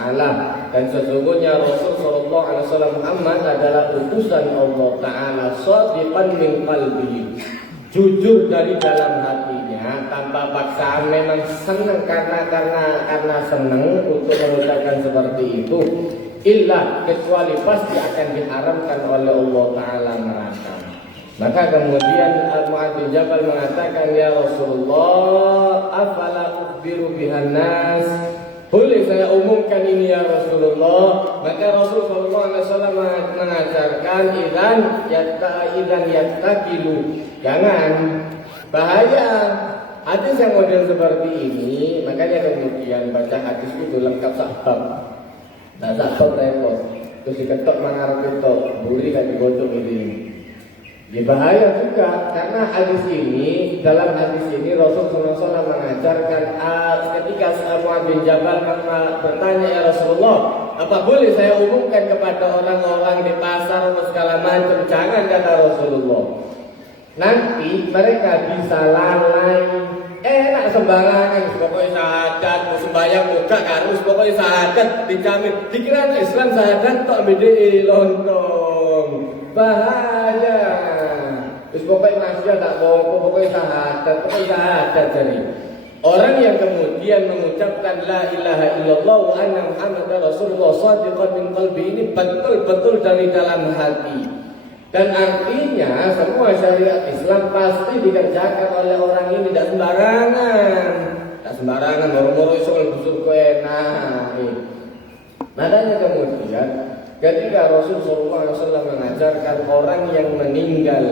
Ta'ala, dan sesungguhnya Rasul sallallahu alaihi wasallam Muhammad adalah utusan Allah Ta'ala, shadiqan min qalbihi, jujur dari dalam hatinya, tanpa paksaan. Memang senang karena senang untuk mengucapkan seperti itu. Illa, kecuali pasti akan diharamkan oleh Allah Ta'ala neraka. Maka kemudian Mu'adz bin Jabal mengatakan, ya Rasulullah, afala ukhbiru bihan nas, boleh saya umumkan ini ya Rasulullah? Maka Rasulullah SAW mengajarkan, idan yattakilu, jangan, bahaya hadis yang model seperti ini. Makanya kemudian baca hadis itu lengkap sahabat. Nah sahabat repot, terus diketok mangarep ketok, buri kan dibocok ini. Ya bahaya juga, karena dalam hadis ini Rasulullah SAW mengajarkan, ketika Mu'adz bin Jabal bertanya, ya Rasulullah, apa boleh saya umumkan kepada orang-orang di pasar atau segala macam? Jangan, kata Rasulullah, nanti mereka bisa lalai, enak sembarangan, pokoknya syahadat, sembahyang muka karus, pokoknya syahadat dijamin, dikira Islam syahadat tak beda lontong, bahaya. Terus pokoknya masih tak pokoknya syahadat jadi. Orang yang kemudian mengucapkan la ilaha illallah wa anna Muhammadar Rasulullah shadiqan min qalbi, ini betul-betul dari dalam hati. Dan artinya semua syariat Islam pasti dikerjakan oleh orang ini, tidak sembarangan. Tak sembarangan, moro-moro iso busur kowe enak. Makanya kemudian ketika Rasulullah SAW mengajarkan orang yang meninggal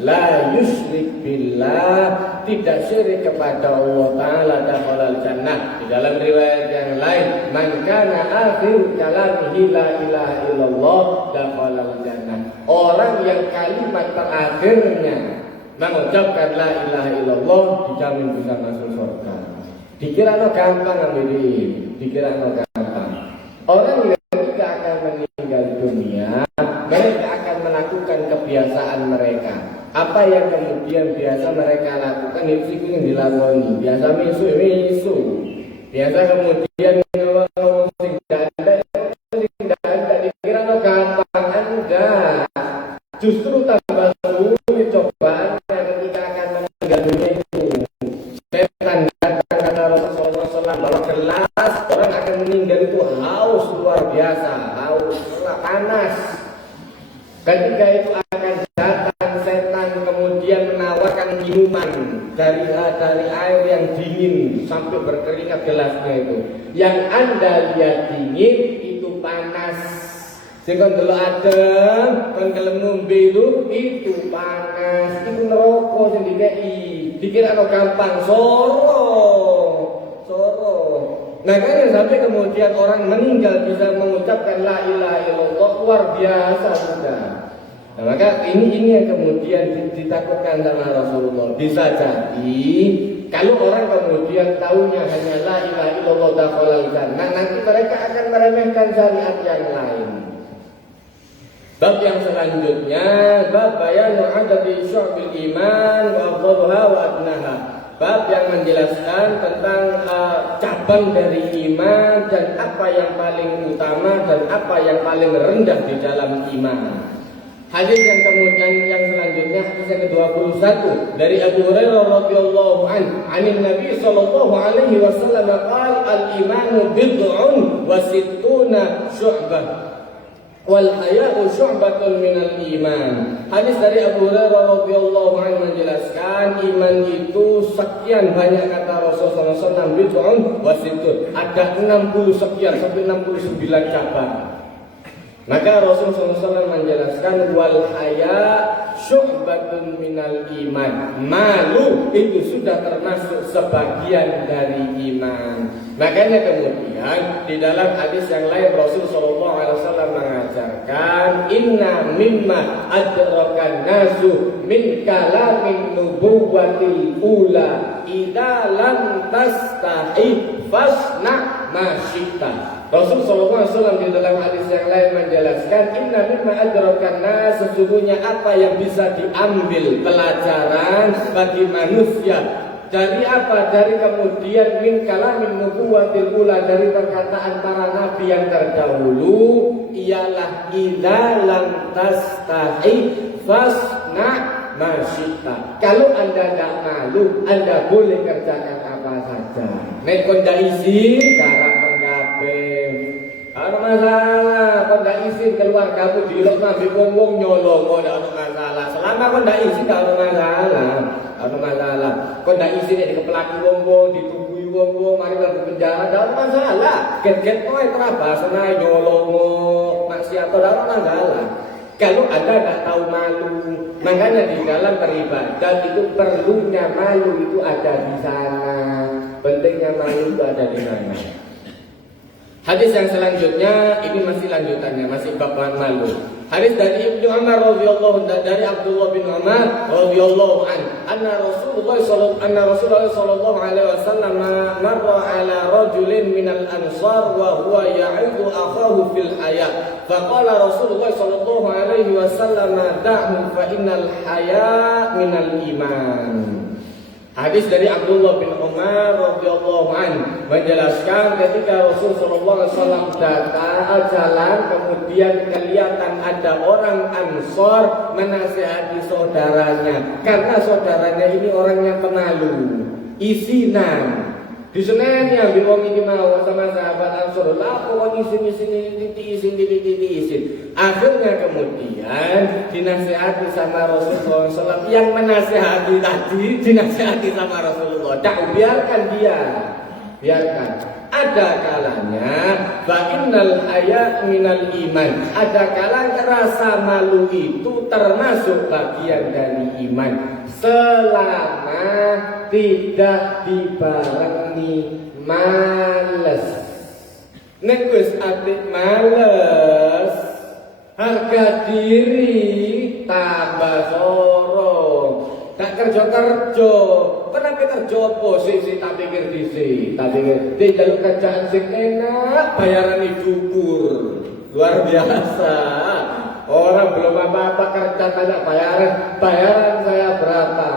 la yusyrik billah, tidak syirik kepada Allah Ta'ala, dakhalal jannah. Di dalam riwayat yang lain, man kana akhir kalamihi la ilaha illallah dakhalal jannah, orang yang kalimat terakhirnya mengucapkan la ilaha illallah dijamin bisa masuk surga. Dikira gampang ambil ini, dikira gampang. Orang yang ketika akan meninggal dunia, mereka akan melakukan kebiasaan mereka. Apa yang kemudian biasa mereka lakukan itu yang dilakoni. Biasa misu. Biasa kemudian ngomong tidak ada dikira gampang. Anda justru tambah sulit cobaannya ketika akan meninggal dunia itu. Setan datang, kata Rasulullah SAW, bahwa gelas orang akan meninggal itu haus luar biasa, haus panas. Ketika itu akan datang setan kemudian menawarkan minuman dari air yang dingin sampai berkeringat gelasnya itu. Yang Anda lihat dingin itu panas. Sehingga dulu adem, kan kalau ngombe itu panas, itu neraka sing dikira gampang, soro. Nah kan sampai kemudian orang meninggal bisa mengucapkan la ilaha illallah, luar biasa sudah. Nah, maka ini yang kemudian ditakutkan sama Rasulullah. Bisa jadi kalau orang kemudian tahunya hanya la ilaha illallah dakhalal jannah, nanti mereka akan meremehkan syariat yang lain. Bab yang selanjutnya, bab bayanu adadi syu'bil iman wa afdaluha wa adnaha. Bab yang menjelaskan tentang cabang dari iman dan apa yang paling utama dan apa yang paling rendah di dalam iman. Hadis yang kemudian yang selanjutnya, hadis yang ke-21 dari Abu Hurairah radhiyallahu anhu Nabi sallallahu alaihi wasallam qala al-imanu bid'un wa sittuna syu'bah wal haya'u syu'batun minal iman. Hadis dari Abu Hurairah radhiyallahu anhu menjelaskan iman itu sekian banyak, kata Rasulullah SAW, bid'un wa sittun, ada 60 sekian sampai 69 cabang. Maka Rasulullah SAW menjelaskan wal haya syu'batun minal iman, malu itu sudah termasuk sebagian dari iman. Makanya kemudian di dalam hadis yang lain Rasulullah SAW mengajarkan inna mimma adrakan nasu min kalamin nubuwatil ula idza lam tastahi fasna ma syi'ta. Rasulullah SAW di dalam hadis yang lain menjelaskan inna mimma adrakan nas, sesungguhnya apa yang bisa diambil pelajaran bagi manusia Dari apa? Dari kemudian min kalamin nubuwatil ula, dari perkataan para nabi yang terdahulu, ialah idza lam tastahi fasna masyita. Kalau Anda tidak malu, Anda boleh kerjakan apa saja. Nek kon ndak izin karang kabeh. Ada masalah, kon ndak izin keluargamu dilokno ambek wong-wong nyolong, ndak ada masalah. Selama kon ndak izin ndak ada masalah. Ada masalah. Kau ndak izin ya dikepelaki wong-wong, ditunggu wong-wong, mari dalam penjara, tidak ada masalah. Get-get kau yang terabas, naik nyolong, maksiat, tidak ada masalah. Kalau Anda tidak tahu malu, makanya di dalam beribadah itu perlunya malu itu ada di sana. Pentingnya malu itu ada di mana. Hadis yang selanjutnya ini masih lanjutannya, masih bab malu. Hadis dari Ibnu Umar radhiyallahu dari Abdullah bin Umar radhiyallahu anna Rasulullah sallallahu alaihi wasallam marra ala rajulin minal ansar wa huwa ya'idu akhahu fil haya. Faqala Rasulullah sallallahu alaihi wasallam da'hu fa innal haya minal iman. Hadis dari Abdullah bin Umar radhiyallahu menjelaskan ketika Rasul sallallahu alaihi wasallam datang jalan, kemudian kelihatan ada orang Ansor menasihati saudaranya karena saudaranya ini orangnya pemalu, isinan. Di Senen yang bilang ini mau sama sahabat Ansor, lah pokoknya izin. Akhirnya kemudian dinasihati sama Rasulullah SAW. Yang menasihati tadi dinasihati sama Rasulullah. Biarkan dia, biarkan. Ada kalanya ba'innal haya minal iman. Ada kalanya rasa malu itu termasuk bagian dari iman, selama tidak dibarengi males. Nek wis atik males, harga diri tambah sorong. Tak kerja-kerja, kenapa kerja apa sih tak pikir disi, tak pikir di jalur kerjaan sing enak, bayaran cukur, luar biasa. Orang belum apa-apa kerja tanya bayaran saya berapa?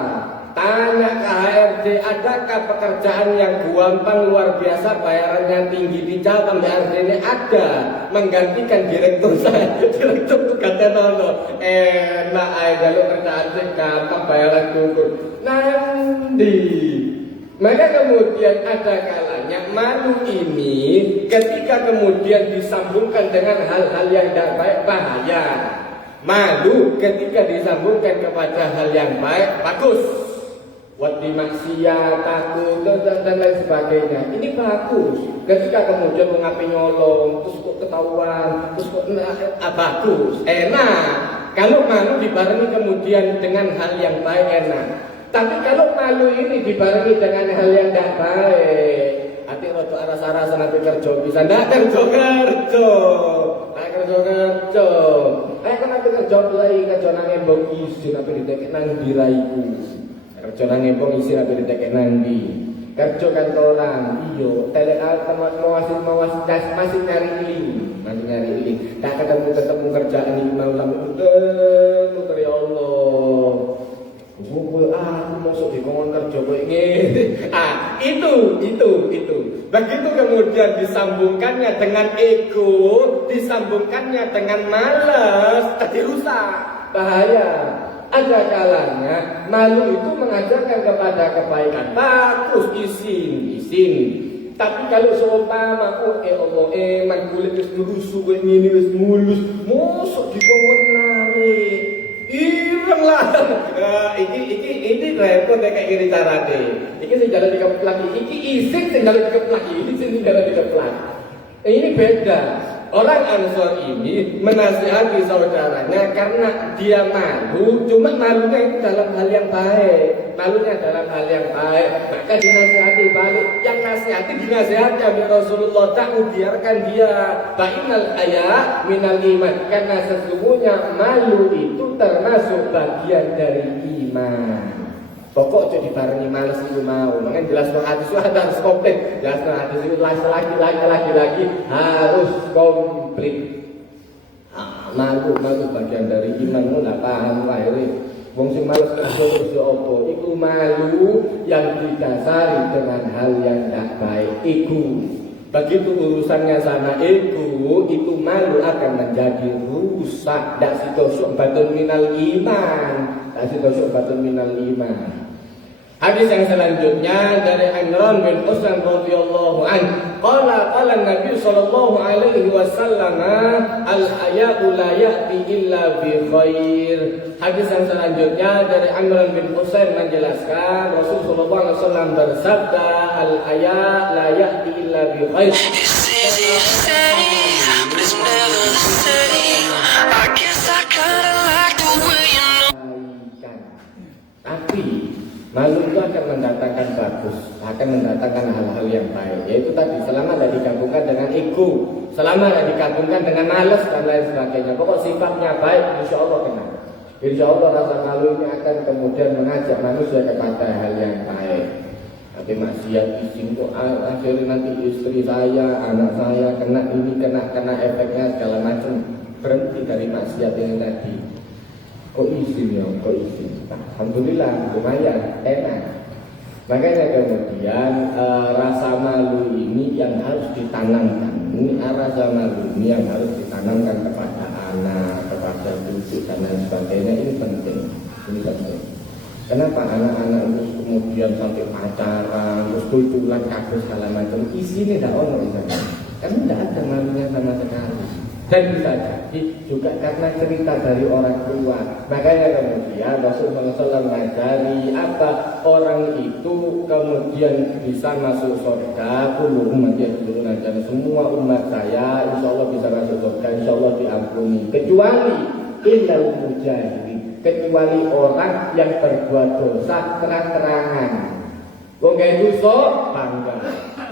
Tanya ke HRD, adakah pekerjaan yang gampang luar biasa bayarannya tinggi? Dijawab HRD ini ada, menggantikan direktur saya. Direktur itu kata nono, enak aja lo kerjaan sih gampang bayaran cukur. Nanti maka kemudian ada kalanya malu ini ketika kemudian disambungkan dengan hal-hal yang tidak baik, bahaya. Malu ketika disambungkan kepada hal yang baik, bagus. Wadi maksiat, takut dan lain sebagainya. Ini bagus. Ketika kemudian mengapi nyolong, terus kok ketahuan, terus kok bagus, enak. Kalau malu dibarengi kemudian dengan hal yang baik, enak. Tapi kalau malu ini dibarengi dengan hal yang tidak baik, hati rodo aras-arasan nanti kerja bisa ndak kerja. Ayo kenapa kerja lagi kerja nang embong isi tapi ditekek nang diraiku. Kerja nang embong isi tapi ditekek nang di. Kerja kantoran, iyo. Teman masih nyari link. Tak ketemu kerjaan ini malam muter ya Allah. Aku masuk di konter coba ini. Itu. Begitu kemudian disambungkannya dengan ego, disambungkannya dengan malas, tadi rusak, bahaya. Ada kalanya malu itu mengajarkan kepada kebaikan, bagus izin. Tapi kalau seumpama Allah man kulit wis lurusu ngene wis mulus, mosok dikongkon narik. Ireng lah. Ini repot kayak gini carane. Iki sing jalan dikeplak iki isik sing jalan dikeplak ini sing jalan dikeplak. Ini beda. Orang Ansor ini menasihati saudaranya karena dia malu, cuma malunya itu dalam hal yang baik. Maka dinasihati balik. Yang nasihati dinasihati oleh Rasulullah, tak biarkan dia. Bainal haya minal iman. Karena sesungguhnya malu itu termasuk bagian dari iman. Pokok itu dibarengi males itu mau. Makanya jelas hadis itu harus komplit. Jelas hadis itu lagi harus komplit. Malu bagian dari imanmu, nggak paham lah ini. Wong sing males kerja terus apa? Iku malu yang didasari dengan hal yang tidak baik. Begitu urusannya sama itu malu akan menjadi rusak. Tak sitosuk batun minal iman. Tak sitosuk batun minal iman. Hadis yang selanjutnya dari Imran bin Husain radhiyallahu anhu, qala Nabi sallallahu alaihi wasallam, al-haya'u la ya'ti illa bi khair. Hadis yang selanjutnya dari Imran bin Husain menjelaskan Rasul sallallahu alaihi wasallam bersabda, al-haya' la ya'ti illa bi khair. Tapi malu itu akan mendatangkan bagus, akan mendatangkan hal-hal yang baik. Yaitu tadi, selama tidak digabungkan dengan ego, selama tidak digabungkan dengan malas dan lain sebagainya. Pokok sifatnya baik, insya Allah kena. Insya Allah rasa malu ini akan kemudian mengajak manusia kepada hal yang baik. Tapi maksiat izin kok akhirnya nanti istri saya, anak saya kena ini, kena efeknya segala macam. Berhenti dari maksiat ini tadi. Kok izin ya, kok izin. Alhamdulillah, lumayan, enak. Makanya kemudian rasa malu ini yang harus ditanamkan. Ini rasa malu ini yang harus ditanamkan kepada anak, kepada cucu dan lain sebagainya. Ini penting. Ini penting. Kenapa anak-anak itu kemudian sampai pacaran, terus tutulan kabel segala macam? Isinya tidak ono di sana. Kan tidak ada malunya sama sekali. Dan bisa jadi juga karena cerita dari orang tua. Makanya kemudian Rasulullah SAW mengajari apa orang itu kemudian bisa masuk surga. Kullu ummati yadkhuluna jannah, semua umat saya insya Allah bisa masuk surga, insya Allah diampuni. Kecuali illal mujahidin, kecuali orang yang berbuat dosa terang-terangan. Wong gawe dosa bangga.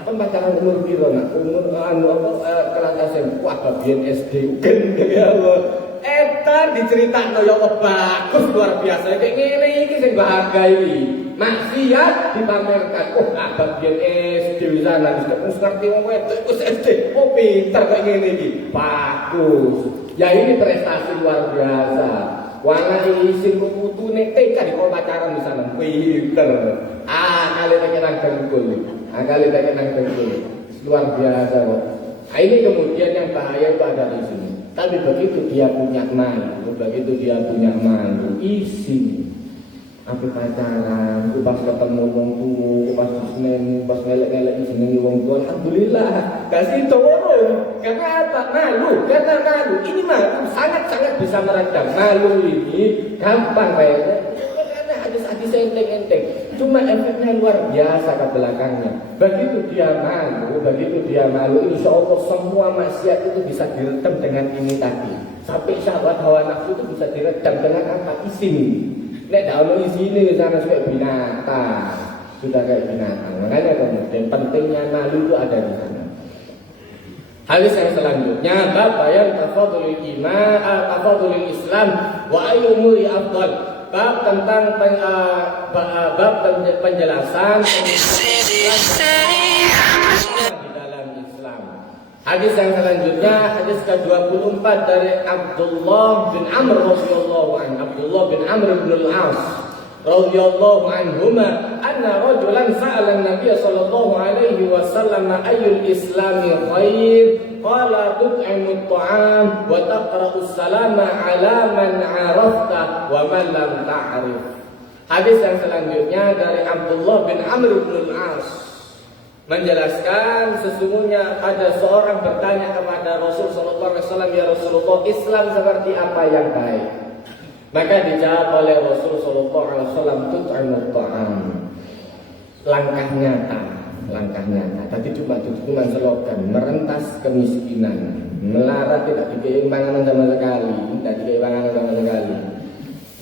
Pembacaran umur piro nak? Umur kelas SMP. Wah, bagian SD kan ya Allah. Eta diceritakno ya Allah bagus luar biasa. Kayak ngene iki sing bahagia. Maksiat dipamerkan. Oh, bagian SD sana wis ngerti wong wedok wis SD. Oh, pinter kayak ngene iki. Bagus. Ya ini prestasi luar biasa. Wana isin putune TK di pacaran di sana. Pinter. Kali tekan dengkul. Kali tekan dengkul. Luar biasa kok. Ini kemudian yang bahaya itu ada di sini. Tapi begitu dia punya malu, isi. Apa pacaran, pas ketemu wong tuwa, pas seneng, pas ngelek-ngelek senengi wong tuwa, alhamdulillah. Kasih turun. Karena apa? Malu. Karena malu. Ini malu sangat-sangat bisa meredam. Malu ini gampang kayaknya. Karena hadis-hadis enteng-enteng. Cuma efeknya luar biasa ke belakangnya. Begitu dia malu, insya Allah semua maksiat itu bisa diredam dengan ini tadi. Sampai syahwat hawa nafsu itu bisa diredam dengan apa? Isin. Nek dak ono isine sana kayak binatang. Sudah kayak binatang. Makanya kemudian pentingnya malu itu ada di sana. Hadis yang selanjutnya bab bayan tafadhulul iman, tafadhulul Islam wa ayyumuri afdal. Bab tentang penjelasan di dalam Islam. Hadis yang selanjutnya hadis ke-24 dari Abdullah bin Amr radhiyallahu anhu. Abdullah bin Amr bin al-As radhiyallahu anhuma anna rajulan sa'ala an-nabiy sallallahu alaihi wasallam ayyul islami khair. Qala tut'imu at-ta'am wa taqra'u as-salama 'ala man 'arafta wa man lam ta'rif. Hadis yang selanjutnya dari Abdullah bin Amr bin al-As menjelaskan sesungguhnya ada seorang bertanya kepada Rasul sallallahu alaihi wasallam, ya Rasulullah, Islam seperti apa yang baik? Maka dijawab oleh Rasul sallallahu alaihi wasallam, tut'imu at-ta'am. Langkah nyata. Tadi cuma slogan merentas kemiskinan, melarat tidak dikei panganan sama sekali,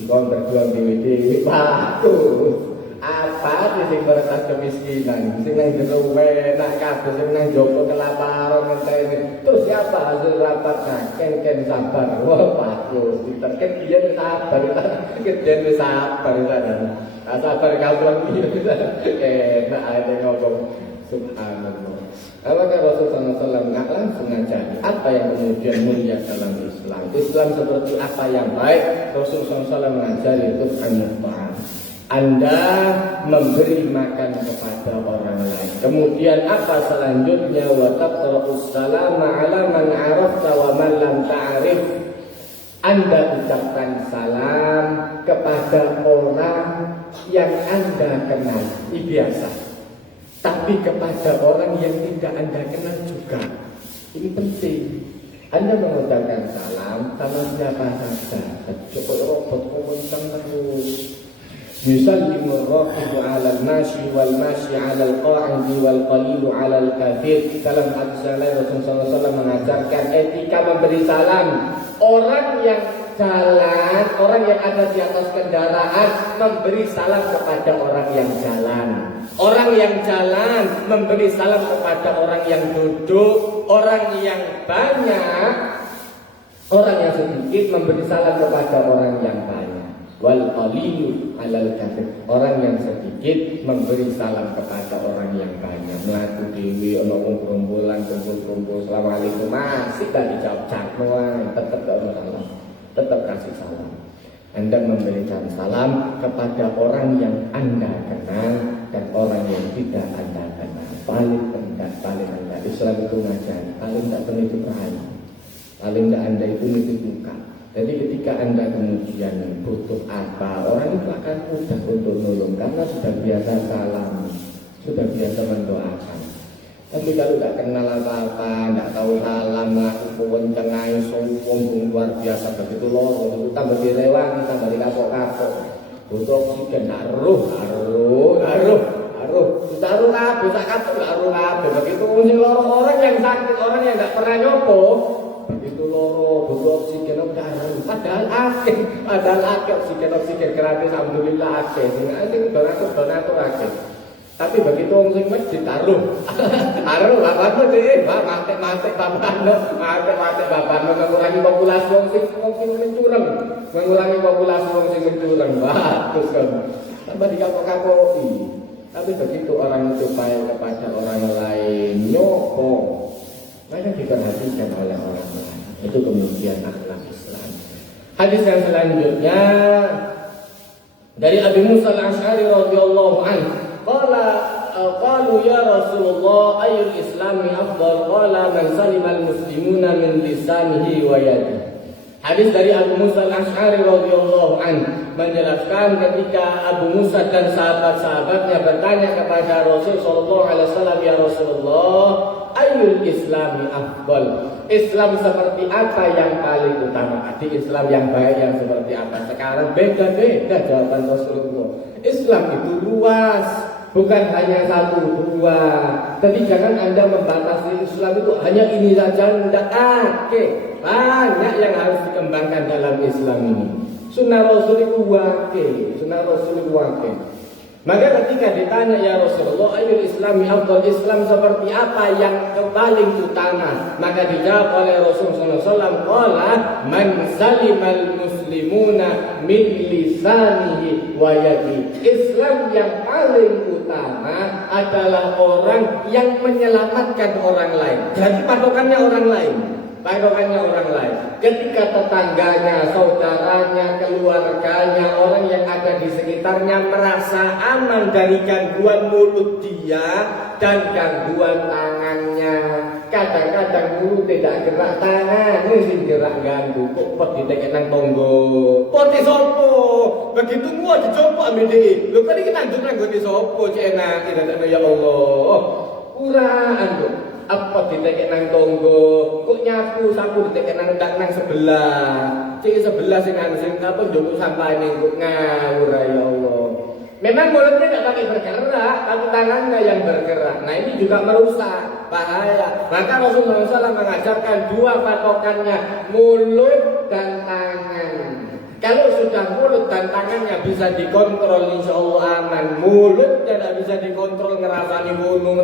Dikon berjuang dewe-dewe, bagus. Apa sih merentas kemiskinan? Sing nang jero enak kabeh, sing nang jopo kelaparan ngenteni. Terus siapa hasil rapat ken sabar. Wah, bagus. Diterken dia sabar, kejadian sabar sana. Sabar kawan iki. Enak ae ngomong subhanallah. Apakah Rasulullah SAW nggak langsung ngajari apa yang kemudian mulia dalam Islam? Islam seperti apa yang baik? Rasulullah SAW mengajari itu an-naf'an. Anda memberi makan kepada orang lain. Kemudian apa selanjutnya? Wa taqra'us salama 'ala man 'arafta wa man lam ta'rif. Anda ucapkan salam kepada orang yang Anda kenal. Ini biasa. Tapi kepada orang yang tidak Anda kenal juga. Ini penting. Anda mengucapkan salam sama siapa saja. Cukup robot komentar terus. Yusallimu ar-raqibu 'ala al-mashi wal mashi 'ala al-qa'idi wal qalilu 'ala al-kathir. Dalam hadis yang lain Rasulullah SAW mengajarkan etika memberi salam. Orang yang jalan, orang yang ada di atas kendaraan memberi salam kepada orang yang jalan. Orang yang jalan memberi salam kepada orang yang duduk. Orang yang banyak, orang yang sedikit memberi salam kepada orang yang banyak. Wal qalilu 'alal katsir. Orang yang sedikit memberi salam kepada orang yang banyak. Mlaku dhewe ana kumpulan kumpul-kumpul asalamualaikum masih tak dijawab caknoan, tetap gak salam. Tetap kasih salam. Anda memberikan salam kepada orang yang Anda kenal dan orang yang tidak Anda kenal. Paling rendah Islam itu ngajari. Paling tidak penitip rahayu. Paling tidak Anda itu nitip muka. Jadi ketika Anda kemudian butuh apa, orang itu akan mudah untuk nolong karena sudah biasa salam, sudah biasa mendoakan. Tapi kalau tidak kenal apa-apa, tidak tahu salam, aku kenceng sombong luar biasa begitu loh, itu tambah direwangi, tambah dikapok-kapok. Butuh oksigen, taruh kabeh, tak kapok taruh kabeh. Begitu mesti loro orang yang sakit, orang yang tidak pernah nyopo. Begitu loro, butuh oksigen, padahal akeh oksigen gratis, alhamdulillah akeh. Sing donatur akeh. Tapi begitu wong sing wis ditaruh bapakmu dhewe, mate bapakmu mengurangi populasi wong sing mencurang, mengurangi populasi wong sing mencurang. Bagus kan. Tambah dikapok-kapoki. Tapi begitu orang itu baik kepada orang lain, nyopo, maka diperhatikan oleh orang lain. Itu kemudian akhlak Islam. Hadis yang selanjutnya dari Abi Musa al-Asy'ari radhiyallahu anhu, qalu ya Rasulullah ayyul islami afdal? Qala man salimal muslimuna min lisanihi wa yadihi. Hadis dari Abu Musa al-Asy'ari radhiyallahu anhu menjelaskan ketika Abu Musa dan sahabat-sahabatnya bertanya kepada Rasul sallallahu alaihi wasallam, ya Rasulullah, ayyul islami afdal? Islam seperti apa yang paling utama? Islam yang baik yang seperti apa? Sekarang beda-beda jawaban Rasulullah. Islam itu luas, bukan hanya satu dua. Jadi jangan Anda membatasi Islam itu hanya ini saja, tidak. Banyak yang harus dikembangkan dalam Islam ini. Sunnah Rasul itu wakil. Maka ketika ditanya ya Rasulullah, ayyul islami afdal? Islam seperti apa yang paling utama? Maka dijawab oleh Rasulullah SAW, qala man salimal muslimuna min lisanihi wa yadihi. Islam yang paling utama adalah orang yang menyelamatkan orang lain. Jadi patokannya orang lain. Ketika tetangganya, saudaranya, keluarganya, orang yang ada di sekitarnya merasa aman dari gangguan mulut dia dan gangguan tangannya. Kadang-kadang mulut tidak gerak, tangan sing gerak ganggu. Kok pot ditekek nang tonggo. Pot sopo? Begitu gua dicoba ambek dhek. Lho kan iki tandur nang gone sopo cek enak tidak ya Allah. Kurang lho. Apa ditekek nang tonggo, kok nyapu sapu ditekek nang sebelah. Cek sebelah sing apa njupuk sampah ning kok ngawur ya Allah. Memang mulutnya tidak pakai bergerak, tapi tangannya yang bergerak. Nah ini juga merusak, bahaya. Maka Rasulullah SAW mengajarkan dua patokannya, mulut dan tangan. Kalau sudah mulut dan tangannya bisa dikontrol, insya Allah aman. Mulut tidak bisa dikontrol, ngerasani gunung,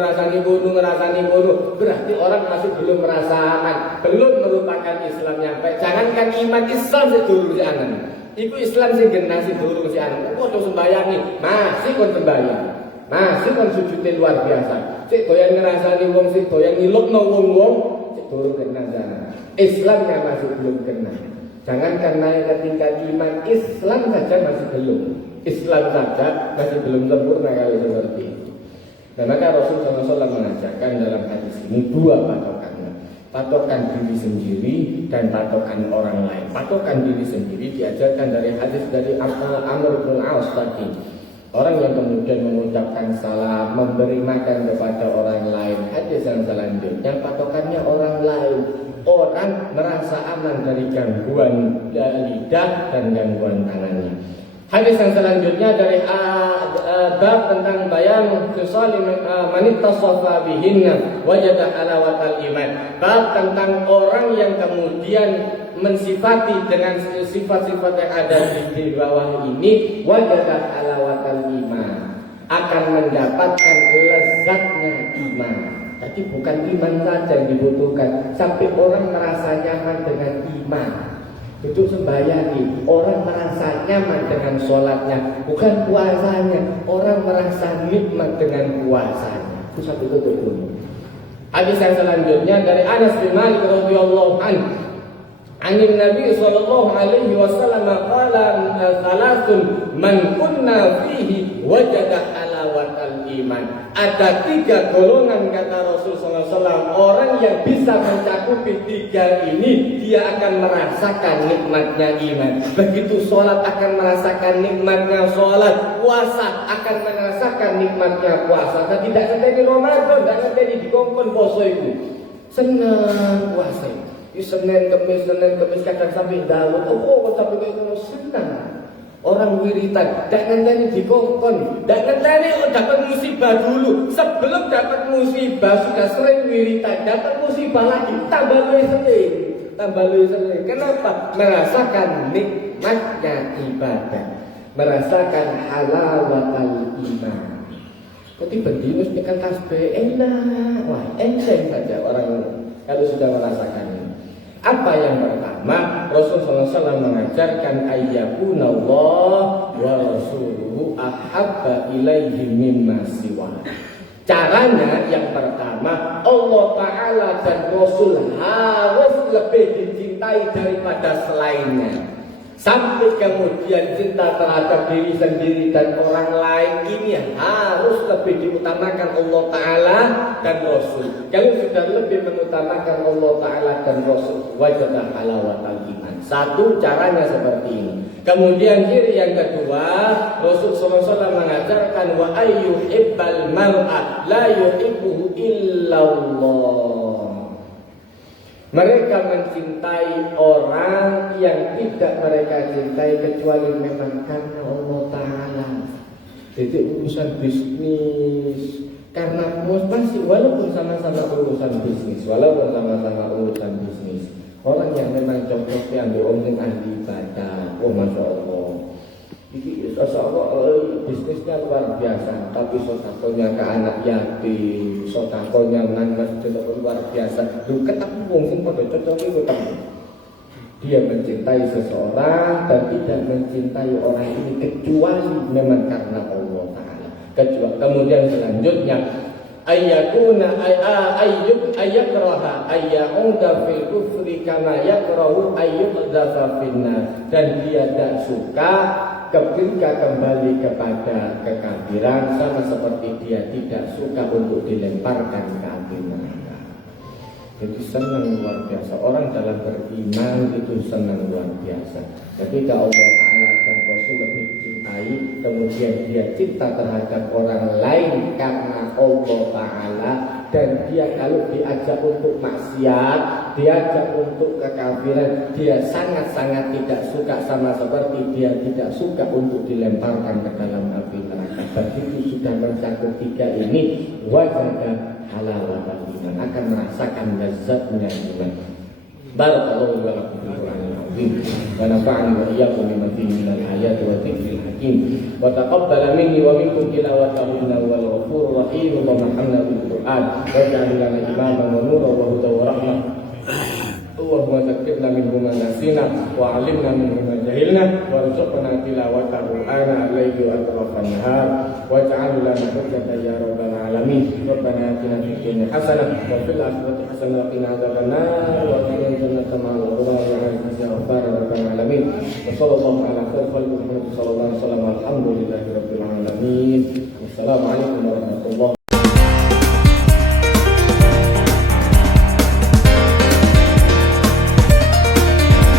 berarti orang masih belum merasa aman, belum merupakan Islam yang baik. Jangankan iman, Islam sedulur si anan. Iku Islam sing genah si durung si anak. Kok sembahyang nih? Masih kon sembahyang. Masih kon sujudnya luar biasa. Cek doyan ngrasani wong, sik doyan ngilokno wong-wong, cek durung kena sana. Islamnya masih belum kena. Jangankan naik ke tingkat iman, Islam saja masih belum. Islam saja masih belum sempurna kalau seperti itu. Nah, maka Rasulullah SAW mengajarkan dalam hadis ini dua patokannya. Patokan diri sendiri dan patokan orang lain. Patokan diri sendiri diajarkan dari hadis dari Amr bin As tadi. Orang yang kemudian mengucapkan salam, memberi makan kepada orang lain. Hadis yang selanjutnya patokannya orang lain. Orang merasa aman dari gangguan lidah dan gangguan tangannya. Hadis yang selanjutnya dari bab tentang bayan khisal man ittasafa bihinna wajada halawatal iman. Bab tentang orang yang kemudian mensifati dengan sifat-sifat yang ada di bawah ini, wajada halawatal iman, akan mendapatkan lezatnya iman. Jadi bukan iman saja yang dibutuhkan, sampai orang merasa nyaman dengan iman. Duduk sembahyang nih, orang merasa nyaman dengan sholatnya, bukan puasanya. Orang merasa nikmat dengan puasanya. Itu satu dulu. Hadis yang selanjutnya dari Anas bin Malik radhiyallahu anhu. Anin Nabi sallallahu alaihi wasallam qala thalathun man kunna fihi wajada halawatal iman. Ada 3 golongan kata Rasul sallallahu alaihi wasallam, orang yang bisa mencakupi 3 ini dia akan merasakan nikmatnya iman. Begitu sholat akan merasakan nikmatnya sholat, puasa akan merasakan nikmatnya puasa. Dan tidak seperti Ramadan, tidak seperti di kongkon poso itu. Senang puasa itu. Senin Kemis kadang sampai Daud. Oh, tapi itu senang. Orang wiritan, tidak ngenteni dikongkon, tidak ngenteni dapat musibah dulu. Sebelum dapat musibah sudah sering wiritan, dapat musibah lagi tambah lebih sering. Kenapa? Merasakan nikmatnya ibadah, merasakan halawatal iman. Ketika berdinus dengan tasbih enak, wah enteng saja orang kalau sudah merasakan ini. Apa yang pertama, Rasulullah SAW mengajarkan ayyakuna Allah wa rasuluhu ahabba ilaihi mimma siwa. Caranya yang pertama, Allah Ta'ala dan Rasul harus lebih dicintai daripada selainnya. Sampai kemudian cinta terhadap diri sendiri dan orang lain ini harus lebih diutamakan Allah Ta'ala dan Rasul. Kalau sudah lebih mengutamakan Allah Ta'ala dan Rasul, wajadah halawatal iman. Satu, caranya seperti ini. Kemudian ciri yang kedua, Rasul SAW mengajarkan wa ayyuhibbal mar'a la yuhibbuhu illallah. Mereka mencintai orang yang tidak mereka cintai kecuali memang karena Allah Ta'ala. Jadi urusan bisnis, karena masih walaupun sama-sama urusan bisnis, orang yang memang cocoknya ambil omong ahli ibadah, oh Masya Allah, ini Masya Allah bisnisnya luar biasa, tapi sodakonya ke anak yatim, sodakonya nang masjid luar biasa. Lu ketemu wong sing padha cocok iku ketemu. Dia mencintai seseorang dan tidak mencintai orang ini kecuali memang karena Allah Ta'ala. Kemudian selanjutnya ayyakuna ayyakraha ayyauda fil kufri kama yakrahu ayyudzafa finnar. Dan dia tidak suka ketika kembali kepada kekafiran, sama seperti dia tidak suka untuk dilemparkan ke api neraka. Jadi senang luar biasa. Orang dalam beriman itu senang luar biasa. Ketika Allah Ta'ala dan Rasul lebih cintai, kemudian dia cinta terhadap orang lain karena Allah Ta'ala. Dan dia kalau diajak untuk maksiat, diajak untuk kekafiran, dia sangat-sangat tidak suka, sama seperti dia tidak suka untuk dilemparkan ke dalam api neraka. Begitu sudah mencakup 3 ini, wajada halawatal iman, akan merasakan lezatnya iman. Barakallahu wa lakum fil Qur'anil azim wa nafa'ani wa iyyakum bima fihi minal ayati wa dzikril hakim wa taqabbala minni wa minkum tilawatahu innahu wal ghafurur rahim wa hamna bil Qur'an wa ja'alna lana imaman wa nuran wa hudan wa rahmah Allahumma dzakirna minhu ma nasina wa 'allimna minhu ma jahilna warzuqna tilawatahu ana al-laili wa atrafan nahar waj'al lana hujjatan ya rabbal alamin. Rabbana atina fid dunya hasanah wa fil akhirati hasanah wa qina adzabannar wa qina jannata ma'al abrar ya rabbal alamin. Wa sallallahu ala khairil khalqi Muhammad sallallahu alaihi wasallam. Alhamdulillahi rabbil alamin. Wassalamu alaikum warahmatullahi wabarakatuh.